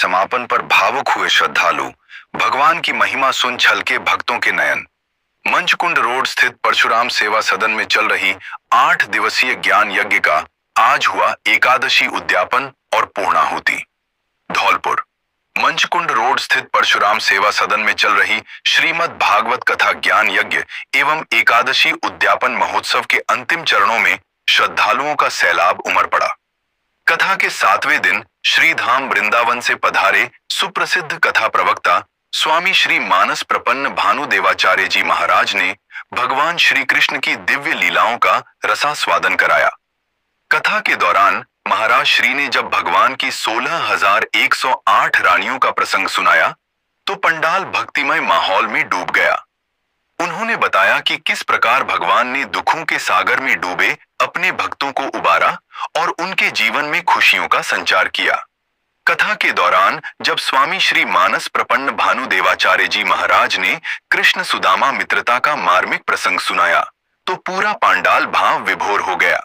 समापन पर भावुक हुए श्रद्धालु, भगवान की महिमा सुन छलके भक्तों के नयन। मंचकुंड रोड स्थित परशुराम सेवा सदन में चल रही 8 दिवसीय ज्ञान यज्ञ का आज हुआ एकादशी उद्यापन और पूर्णाहुति। धौलपुर मंचकुंड रोड स्थित परशुराम सेवा सदन में चल रही श्रीमद् भागवत कथा ज्ञान यज्ञ एवं एकादशी उद्यापन महोत्सव के अंतिम चरणों में श्रद्धालुओं का सैलाब उमड़ पड़ा। कथा के 7वें दिन श्रीधाम वृंदावन से पधारे सुप्रसिद्ध कथा प्रवक्ता स्वामी श्री मानस प्रपन्न भानुदेवाचार्य जी महाराज ने भगवान श्री कृष्ण की दिव्य लीलाओं का रसास्वादन कराया। कथा के दौरान महाराज श्री ने जब भगवान की 16,108 रानियों का प्रसंग सुनाया तो पंडाल भक्तिमय माहौल में डूब गया। उन्होंने बताया कि किस प्रकार भगवान ने दुखों के सागर में डूबे अपने भक्तों को उबारा और उनके जीवन में खुशियों का संचार किया। कथा के दौरान जब स्वामी श्री मानस प्रपन्न भानुदेवाचार्य जी महाराज ने कृष्ण सुदामा मित्रता का मार्मिक प्रसंग सुनाया तो पूरा पंडाल भाव विभोर हो गया।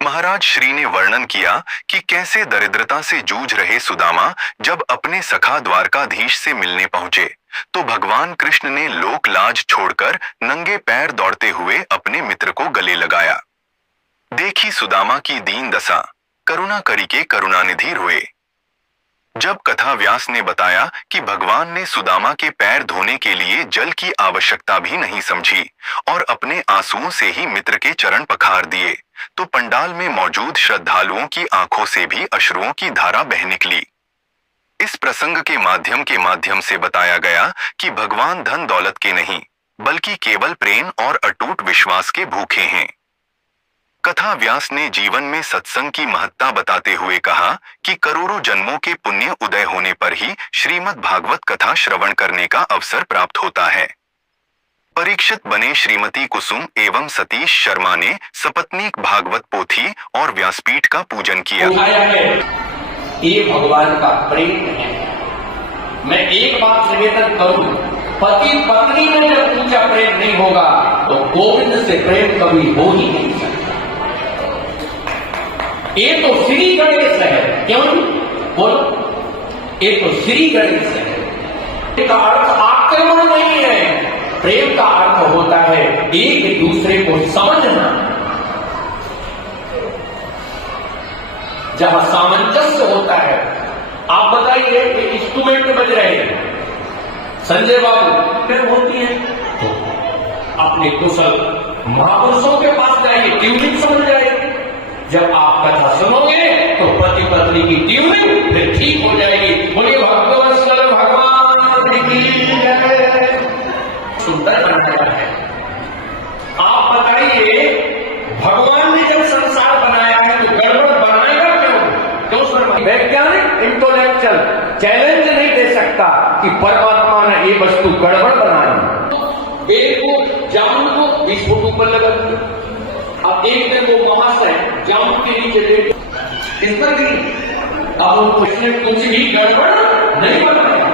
महाराज श्री ने वर्णन किया कि कैसे दरिद्रता से जूझ रहे सुदामा जब अपने सखा द्वारकाधीश से मिलने पहुंचे तो भगवान कृष्ण ने लोक लाज छोड़कर नंगे पैर दौड़ते हुए अपने मित्र को गले लगाया। देखी सुदामा की दीन दशा, करुणा करी के करुणानिधि रोए। जब कथा व्यास ने बताया कि भगवान ने सुदामा के पैर धोने के लिए जल की आवश्यकता भी नहीं समझी और अपने आंसुओं से ही मित्र के चरण पखार दिए तो पंडाल में मौजूद श्रद्धालुओं की आंखों से भी अश्रुओं की धारा बह निकली। इस प्रसंग के माध्यम से बताया गया कि भगवान धन दौलत के नहीं बल्कि केवल प्रेम और अटूट विश्वास के भूखे हैं। कथा व्यास ने जीवन में सत्संग की महत्ता बताते हुए कहा कि करोड़ों जन्मों के पुण्य उदय होने पर ही श्रीमद् भागवत कथा श्रवण करने का अवसर प्राप्त होता है। परीक्षित बने श्रीमती कुसुम एवं सतीश शर्मा ने सपत्नीक भागवत पोथी और व्यासपीठ का पूजन किया। ये भगवान का प्रेम है। मैं एक बात निवेदन करूं, पति पत्नी में जब ऊंचा प्रेम नहीं होगा तो गोविंद से प्रेम कभी हो ही नहीं सकता। ये तो श्री गणेश है, क्यों बोलो? ये तो श्री गणेश है। इसका अर्थ आक्रमण नहीं है, प्रेम का अर्थ होता है एक दूसरे को समझना। जहां सामंजस्य होता है, आप बताइए कि इंस्ट्रूमेंट बज रहे हैं, संजय बाबू फिर होती है तो अपने कुशल महापुरुषों के पास जाइए, ट्यूनिंग समझ जाइए। जब आप कथा सुनोगे तो पति पत्नी की ट्यूनिंग फिर ठीक हो जाएगी। बोलिए भगवत भगवान की जय। सुंदर बनाया है। आप बताइए भगवान ने जब संसार बनाया है तो गड़बड़ बनाएगा क्यों सर? वैज्ञानिक इंटेलेक्चुअल चैलेंज नहीं दे सकता कि परमात्मा ने ये वस्तु गड़बड़ बनाई। एक को जामुन को 20 फुट ऊपर लगा दिया। अब एक दिन वो महाशय जामुन के नीचे लेट कितना गिरी। अब उनको इसने कुछ भी गड़बड़ नहीं बनाया।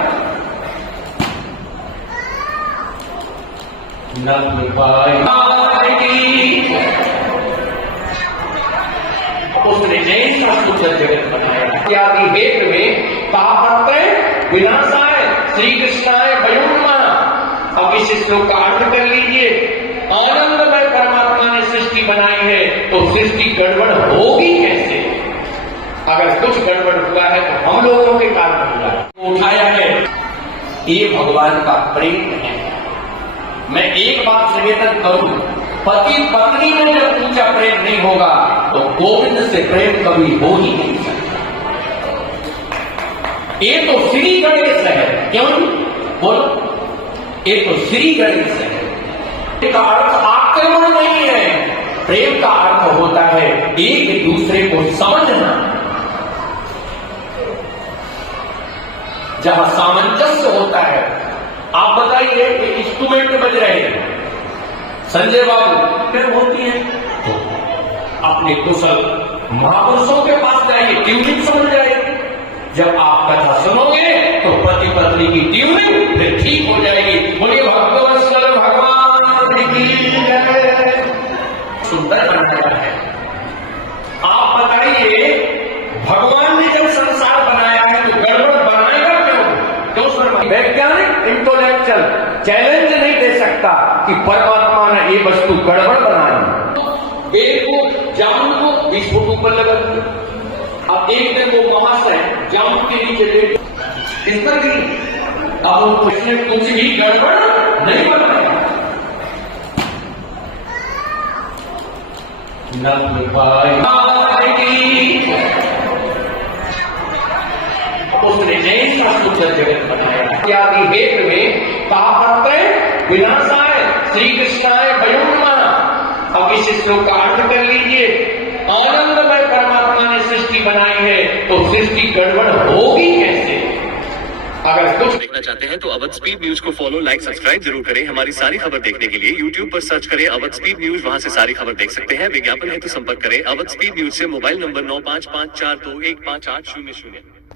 उसने ऐसा सुंदर जगत बनाया। इत्यादि हेतु में पापत्य विनाशाय श्री कृष्णाय वयोन्मा। अब इस श्लोक का अर्थ कर लीजिए। आनंदमय परमात्मा ने सृष्टि बनाई है तो सृष्टि गड़बड़ होगी कैसे? अगर कुछ गड़बड़ हुआ है तो हम लोगों के कारण हुआ है। उठाया है, ये भगवान का प्रेम है। मैं एक बात निवेदन करूं, पति पत्नी में जब ऊंचा प्रेम नहीं होगा तो गोविंद से प्रेम कभी हो ही नहीं सकता। ये तो श्री गणेश है, क्यों बोलो? ये तो श्री गणेश है। का अर्थ आक्रमण नहीं है, प्रेम का अर्थ होता है एक दूसरे को समझना। जहां सामंजस्य होता है, आप बताइए कि इंस्ट्रूमेंट बज रहे हैं, संजय बाबू फिर होती है तो अपने कुशल महापुरुषों के पास जाइए, ट्यूनिंग समझ जाइए। जब आप कथा सुनोगे तो पति पत्नी की ट्यूनिंग फिर ठीक हो जाएगी। बोलिए भगवत भगवान की जय। सुंदर बनाया है। आप बताइए भगवान ने जब संसार बनाया है तो गड़बड़ चैलेंज नहीं दे सकता कि परमात्मा ने ये वस्तु गड़बड़ बनाई। एक को जामुन को 20 फुट ऊपर लगा दिया, अब एक दिन वो महाशय जामुन के नीचे लेट इस पर भी अब उसने कुछ भी गड़बड़ नहीं बनाया। उसने ऐसा सुंदर जगत बनाया। इत्यादि हेतु में तापत्रय विनाशाय श्री कृष्णाय वयं नमः। अब इस श्लोक का अर्थ कर लीजिए, आनंदमय परमात्मा ने सृष्टि बनाई है तो सृष्टि गड़बड़ होगी कैसे? अगर कुछ देखना चाहते हैं तो अवध स्पीड न्यूज को फॉलो, लाइक, सब्सक्राइब जरूर करें। हमारी सारी खबर देखने के लिए YouTube पर सर्च करें अवध स्पीड न्यूज, वहां से सारी खबर देख सकते हैं। विज्ञापन हेतु संपर्क करें अवध स्पीड न्यूज से। Mobile number 9554215800।